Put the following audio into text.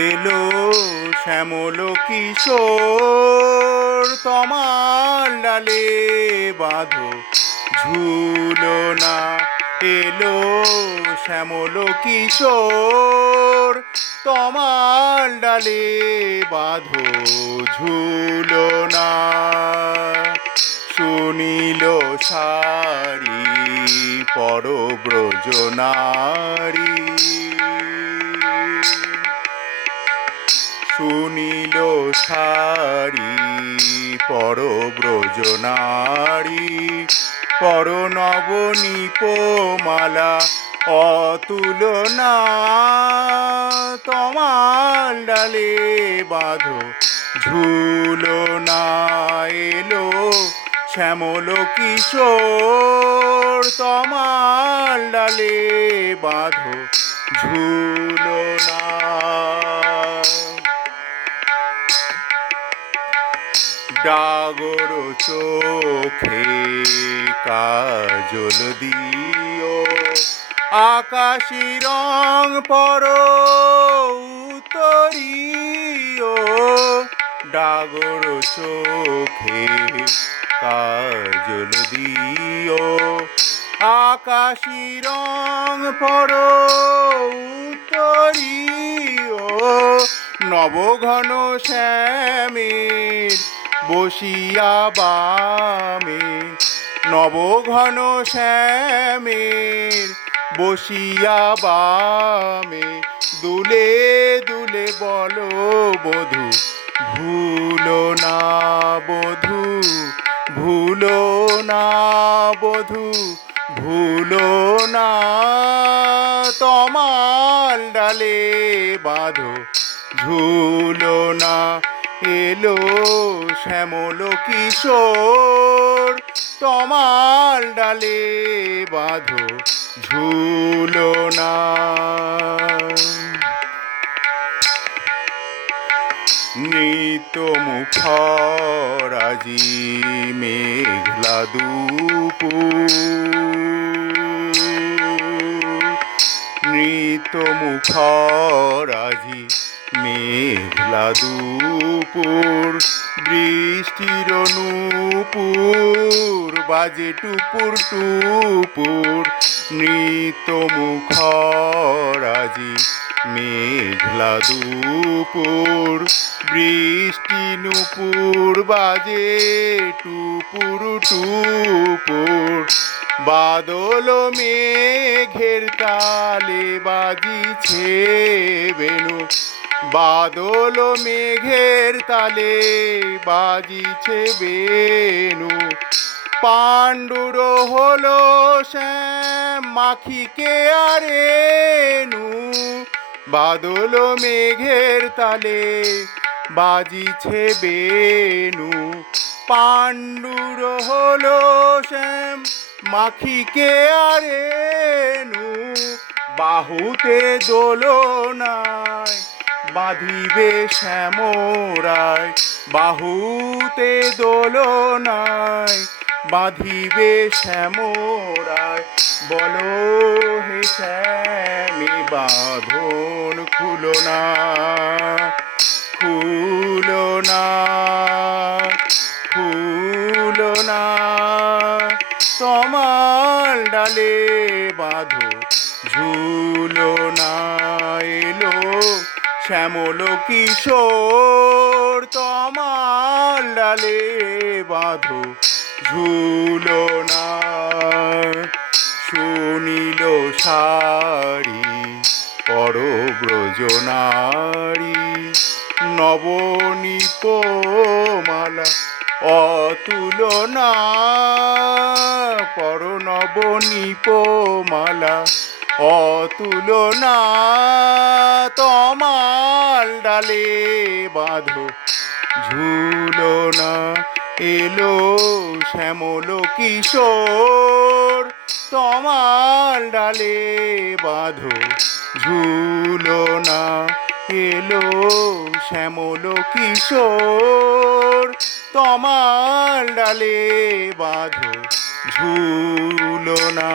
এলো শ্যামল কিশোর তোমার ডালে বাঁধো। ঝুলনা এলো শ্যামল কিশোর তোমার ডালে বাঁধো। ঝুলনা শুনিল সারি পরব্রজ নারী। শুনিল সারি পরব্রজ নারী পর নবনীপমালা অতুলনা তোমার ডালে বাঁধো, ঝুলনা এলো শ্যামল কিশোর। তোমার ডালে বাঁধো, ঝুলনা ডাগর চোখে কাজল দিও। আকাশি রং পর, উতরিও। ডাগর চোখে কাজল দিও। আকাশি রং পর, উতরিও। নবঘন শ্যামের বসিয়া বামে, নবঘন শ্যামের বসিয়া বামে, দুলে দুলে বলো বধু, ভুলো না বধু, ভুলো না বধু, ভুলো না তমাল ডালে বাঁধো, ঝুলো না এলো শ্যামল কিশোর তমাল ডালে বাঁধো ঝুলো না। নিত মুখরাজি মেঘলা দুপুর। মুখরাজি মেঘলা দুপুর, বৃষ্টির নূপুর বাজে টুপুর টুপুর নৃত মুখরাজি মেঘলা দুপুর, বৃষ্টি নুপুর, বাজে টুপুর টুপুর বাদল মেঘের তালে বাজিছে বেনু বাদল মেঘের তালে বাজিছে বেনু পাণ্ডুর হলো শ্যাম, মাখিকে আরেনু বাদল মেঘের তালে বাজিছে বেনু পাণ্ডুর হলো শ্যাম। মাখিকে আরে নু বাহুতে দোলনায় বাঁধিবে শ্যামরায়, বাহুতে দোলনায় বাঁধিবে শ্যামরায়, বলো হে শ্যামি, বাঁধন খুলো না। তমাল ডালে বাঁধো, ঝুলো না এলো শ্যামল কিশোর। তমাল ডালে বাঁধো, ঝুলো না, শুনিল সারি পরব্রজ নারী নবনীপমালা অতুলনা পর নবনীপমালা অতুলনা, তমাল ডালে বাঁধো। ঝুলনা, এলো শ্যামল কিশোর। তমাল ডালে বাঁধো। ঝুলনা, এলো শ্যামল কিশোর তোমার ডালে বাঁধো ঝুলনা